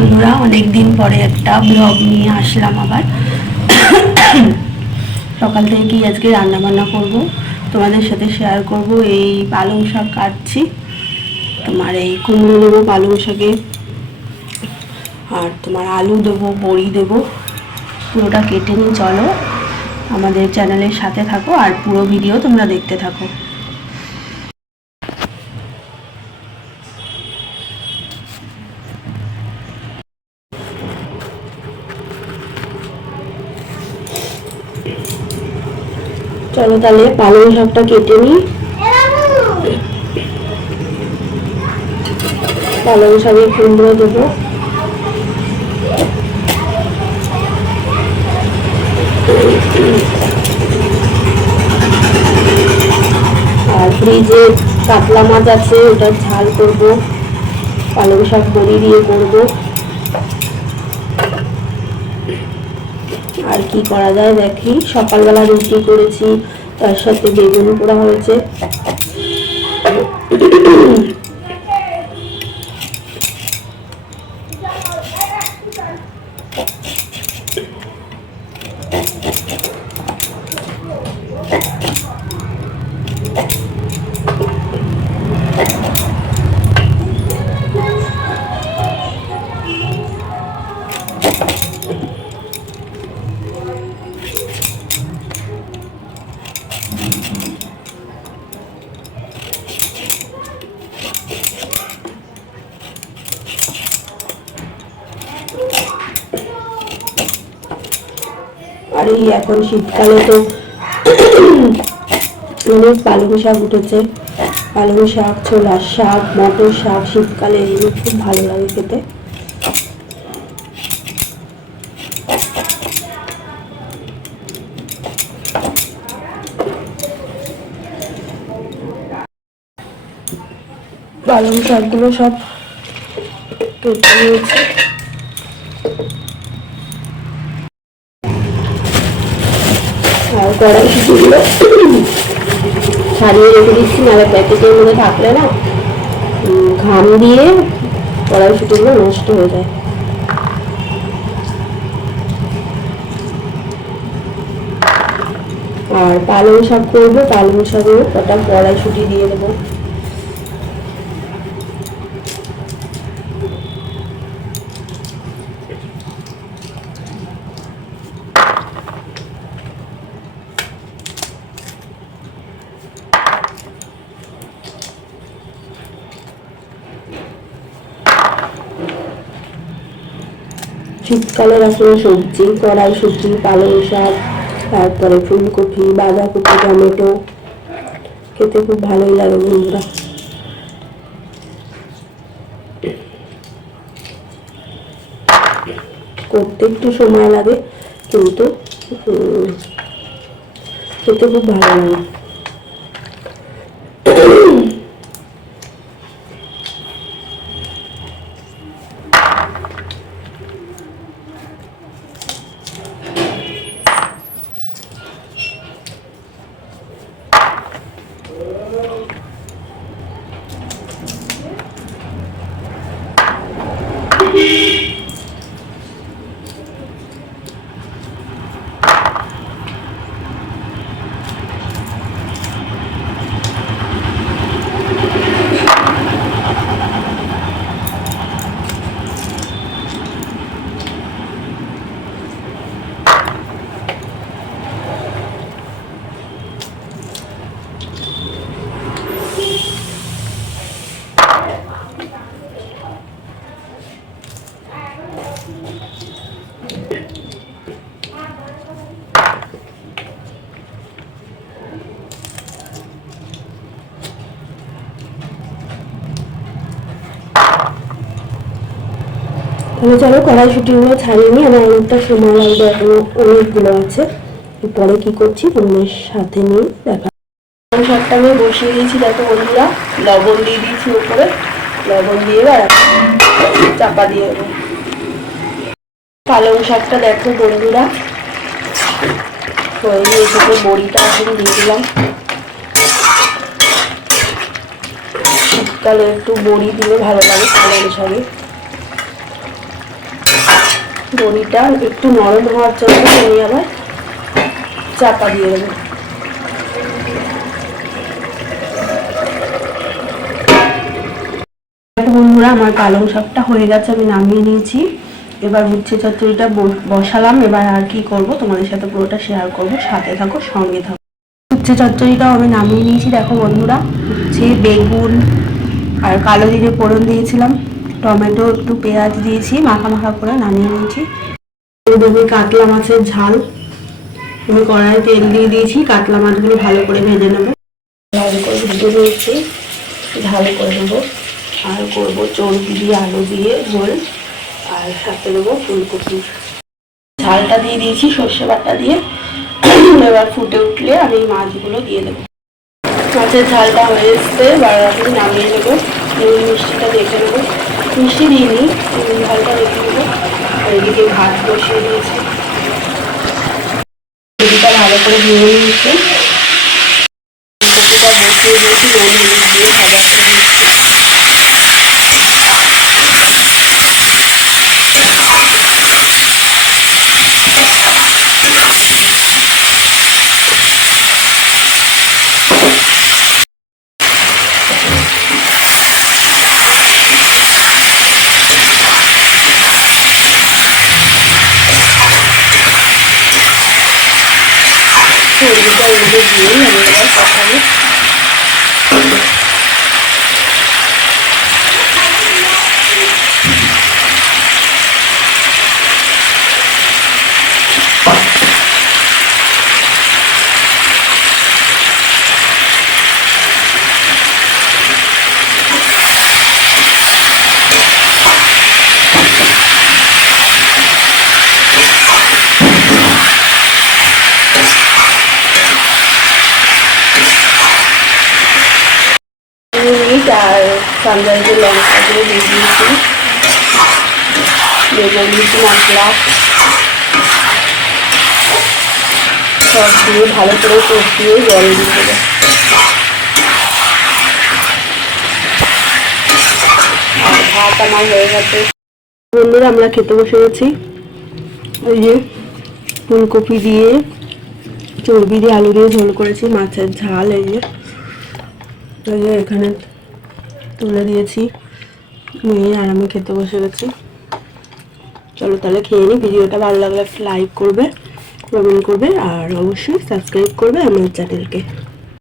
বন্ধুরা অনেক দিন পরে একটা ব্লগ নিয়ে আসলাম আবার। সকাল থেকে কি আজকে রান্না বান্না করব, তোমাদের সাথে শেয়ার করব। এই পালং শাক কাটছি, তোমার এই কুমড়ো দেবো, পালং শাকে। আর তোমার আলু দেবো, বড়ি দেবো। পুরোটা কেটে নিয়ে চলো, আমাদের চ্যানেলের সাথে থাকো, আর পুরো ভিডিও তোমরা দেখতে থাকো। চলো তাহলে পালং শাকটা কেটে নিই। পালং শাকে কুমড়ো দেবো। আর ফ্রিজে কাতলা মাছ আছে, ওটা ঝাল করব। পালং শাক বড়ি দিয়ে করব। আর কি করা যায় দেখি। সকালবেলা রুটি করেছি তার সাথে বেগুন পোড়া হয়েছে। এই এখন শীতকালে তো অনেক পালং শাক উঠেছে। পালং শাক, ছোলার শাক, মটর শাক শীতকালে এগুলো খুব ভালো লাগে খেতে। পালং শাকগুলো সব কেটে নিয়েছে আর রেখে দিচ্ছি, নাহলে প্যাকেটের মধ্যে থাকলে না ঘাম দিয়ে কড়াইশুটিগুলো নষ্ট হয়ে যায়। আর পালং শাক করব, পালং শাকও কটা কড়াইশুটি দিয়ে দেবো। শীতকালের আসলে সবজি কড়াইশুটি পালং শাক, তারপরে ফুলকপি, বাঁধাকপি, টমেটো। খেতে খুব ভালোই লাগে বন্ধুরা। করতে একটু সময় লাগে, কিন্তু খেতে খুব ভালো লাগে। তাহলে চলো কড়াইশুটিগুলো ছাড়িয়ে নিই, আমার অনেকটা সময় লাগবে এখনও, অনেকগুলো আছে। পরে কি করছি? তোমাদের সাথে নিয়ে দেখা। শাকটা আমি বসিয়ে দিয়েছি, দেখো বন্ধুরা। লবণ দিয়ে দিয়েছি উপরে লবণ দিয়ে এবার চাপা দিয়ে দেবো। পালং শাকটা দেখো বন্ধুরা। হয়ে তো বড়িটা এখন দিয়ে দিলাম। শীতকালে একটু বড়ি দিলে ভালো লাগে, পালং শাকে। বড়িটা একটু নরম হওয়ার জন্য আমি আবার চাপা দিয়ে দেবো। বন্ধুরা, আমার পালং শাকটা হয়ে গেছে, আমি নামিয়ে নিয়েছি। এবার উচ্ছে চচ্চড়িটা বসালাম, এবার আর কি করব, তোমাদের সাথে পুরোটা শেয়ার করব, সাথে থাকো, সঙ্গে থাকো। উচ্ছে চচ্চড়িটাও আমি নামিয়ে নিয়েছি, দেখো বন্ধুরা, উচ্ছে, বেগুন, আর কালো জিরে ফোড়ন দিয়েছিলাম। টমেটো, একটু পেঁয়াজ দিয়েছি, মাখা মাখা করে নামিয়ে নিয়েছি। দেবো কাতলা মাছের ঝাল। আমি কড়াইয়ে তেল দিয়ে দিয়েছি, কাতলা মাছগুলো ভালো করে ভেজে নেব। ভালো করে ভেজে নিয়েছি, ঝাল করে নেব। আর করব চর্বি দিয়ে আলু দিয়ে ঝোল। আর সাথে দেবো ফুলকপি। ঝালটা দিয়ে দিয়েছি, সর্ষে বাটা দিয়ে। এবার ফুটে উঠলে আমি মাছগুলো দিয়ে দেবো। মাছের ঝালটা হয়ে এসছে আমি নামিয়ে নেব। নুন মিষ্টিটা দেখে নেব। মিষ্টি দিইনি ঝালটা রেখে দেবো আর এদিকে ভাত বসিয়ে দিয়েছি। ভালো করে ধুয়ে নিয়েছি। এবার কষাবো মিনিট আর সানরাইজের লঙ্কাগুলো দিয়ে দিয়েছি বেগুন দিয়েছি মশলা সব দিয়ে ভালো করে কষিয়ে জল দিয়ে ভাত আমার হয়ে গেছে। বন্ধুরা, আমরা খেতে বসে গেছি। ওই যে ফুলকপি দিয়ে, চর্বি দিয়ে আলু দিয়ে ঝোল করেছি, মাছের ঝাল এই যে এখানে তুলে দিয়েছি নিয়ে আর আমি খেতে বসে গেছি। চলো তাহলে খেয়ে নিই ভিডিওটা ভালো লাগলে একটা লাইক করবে কমেন্ট করবে, আর অবশ্যই সাবস্ক্রাইব করবে আমার চ্যানেলকে